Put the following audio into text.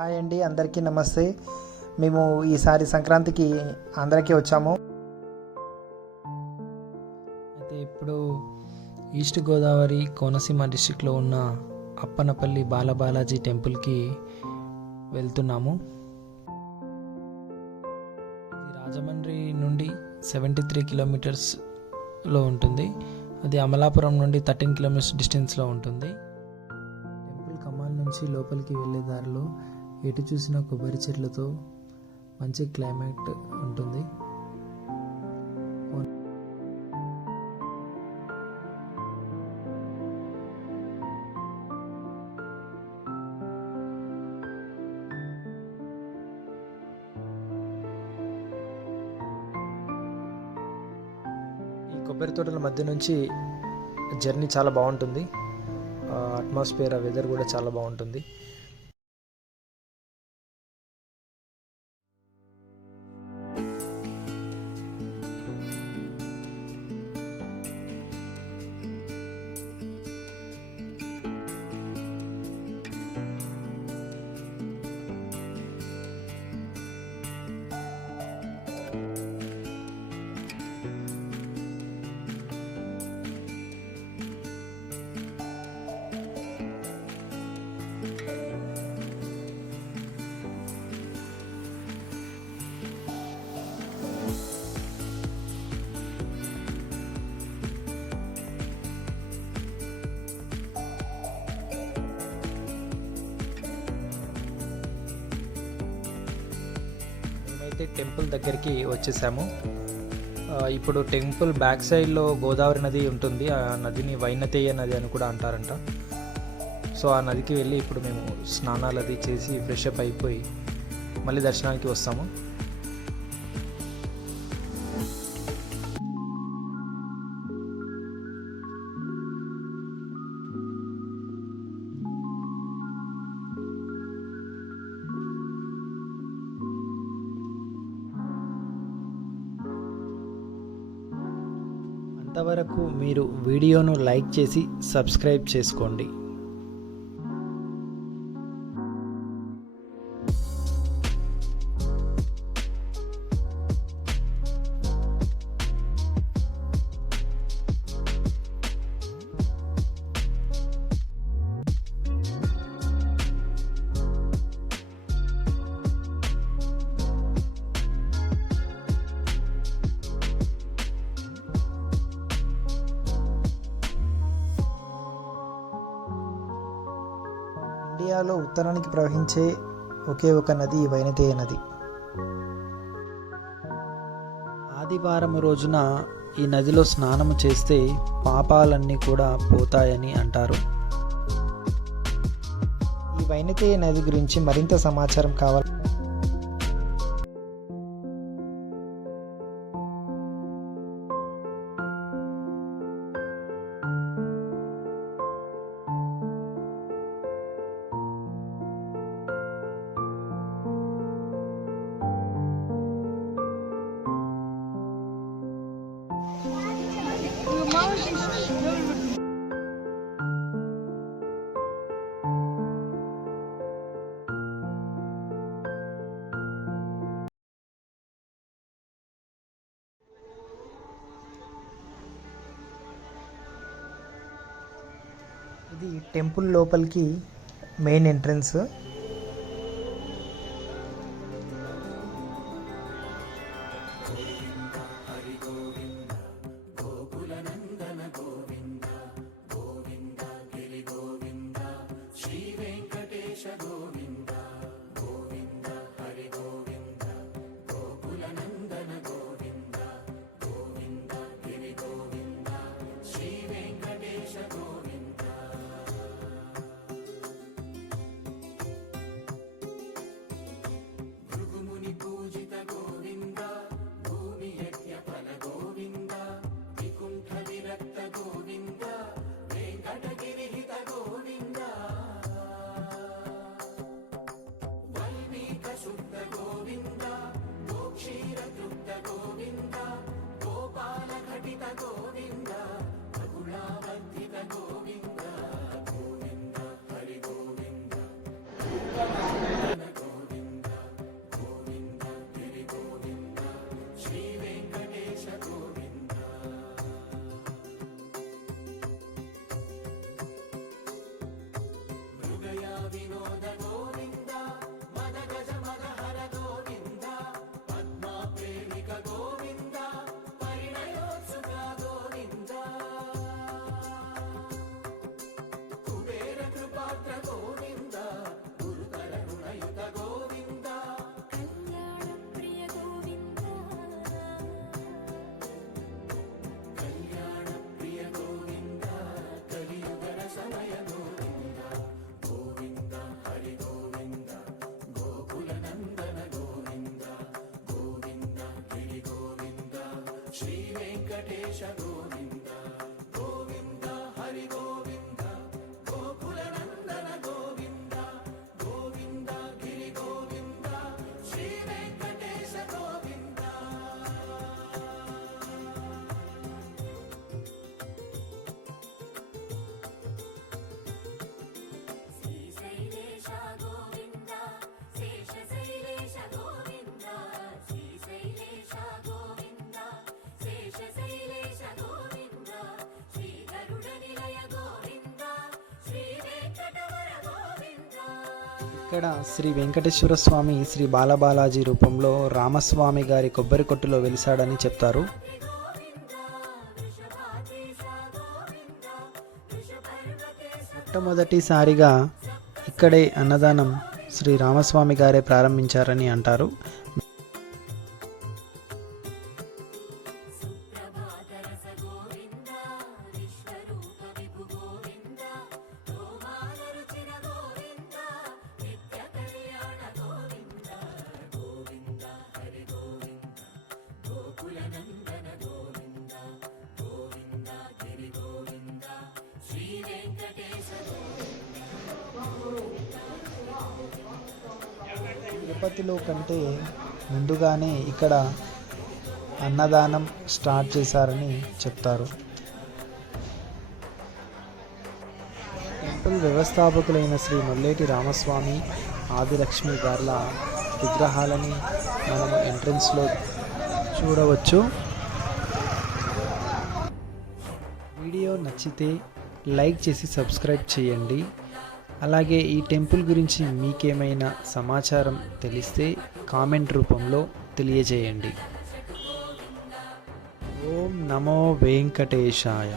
Hi అండి, అందరికీ నమస్తే. మేము ఈసారి సంక్రాంతికి ఆంధ్రాకి వచ్చాము. అయితే ఇప్పుడు ఈస్ట్ గోదావరి కోనసీమ డిస్టిక్లో ఉన్న అప్పనపల్లి బాలబాలాజీ టెంపుల్కి వెళ్తున్నాము. ఇది రాజమండ్రి నుండి 73 కిలోమీటర్స్లో ఉంటుంది. అది అమలాపురం నుండి 13 కిలోమీటర్స్ డిస్టెన్స్లో ఉంటుంది. టెంపుల్ కమాన్ నుంచి లోపలికి వెళ్ళే దారిలో ఎటు చూసిన కొబ్బరి చెట్లతో మంచి క్లైమేట్ ఉంటుంది. ఈ కొబ్బరి తోటల మధ్య నుంచి జర్నీ చాలా బాగుంటుంది. అట్మాస్ఫియర్, వెదర్ కూడా చాలా బాగుంటుంది. టెంపుల్ దగ్గరికి వచ్చేసాము. ఇప్పుడు టెంపుల్ బ్యాక్ సైడ్లో గోదావరి నది ఉంటుంది. ఆ నదిని వైనతేయ నది అని కూడా అంటారంట. సో ఆ నదికి వెళ్ళి ఇప్పుడు మేము స్నానాలు అది చేసి ఫ్రెష్ అప్ అయిపోయి మళ్ళీ దర్శనానికి వస్తాము. అంతవరకు మీరు వీడియోను లైక్ చేసి సబ్స్క్రైబ్ చేసుకోండి. ఇండియాలో ఉత్తరానికి ప్రవహించే ఒకే ఒక నది వైనతేయ నది. ఆదివారం రోజున ఈ నదిలో స్నానము చేస్తే పాపాలన్నీ కూడా పోతాయని అంటారు. ఈ వైనతేయ నది గురించి మరింత సమాచారం కావాలి. ఇది టెంపుల్ లోపలికి మెయిన్ ఎంట్రన్స్. ఇక్కడ శ్రీ వెంకటేశ్వర స్వామి శ్రీ బాలబాలాజీ రూపంలో రామస్వామి గారి కొబ్బరి కొట్టులో వెలిసాడని చెప్తారు. మొట్టమొదటిసారిగా ఇక్కడే అన్నదానం శ్రీ రామస్వామి గారే ప్రారంభించారని అంటారు. తిరుపతిలో కంటే ముందుగానే ఇక్కడ అన్నదానం స్టార్ట్ చేశారని చెప్తారు. టెంపుల్ వ్యవస్థాపకులైన శ్రీ నొల్లేటి రామస్వామి, ఆదిలక్ష్మి గార్ల విగ్రహాలని మనము ఎంట్రన్స్లో చూడవచ్చు. వీడియో నచ్చితే లైక్ చేసి సబ్స్క్రైబ్ చేయండి. అలాగే ఈ టెంపుల్ గురించి మీకేమైనా సమాచారం తెలిస్తే కామెంట్ రూపంలో తెలియజేయండి. ఓం నమో వెంకటేశాయ.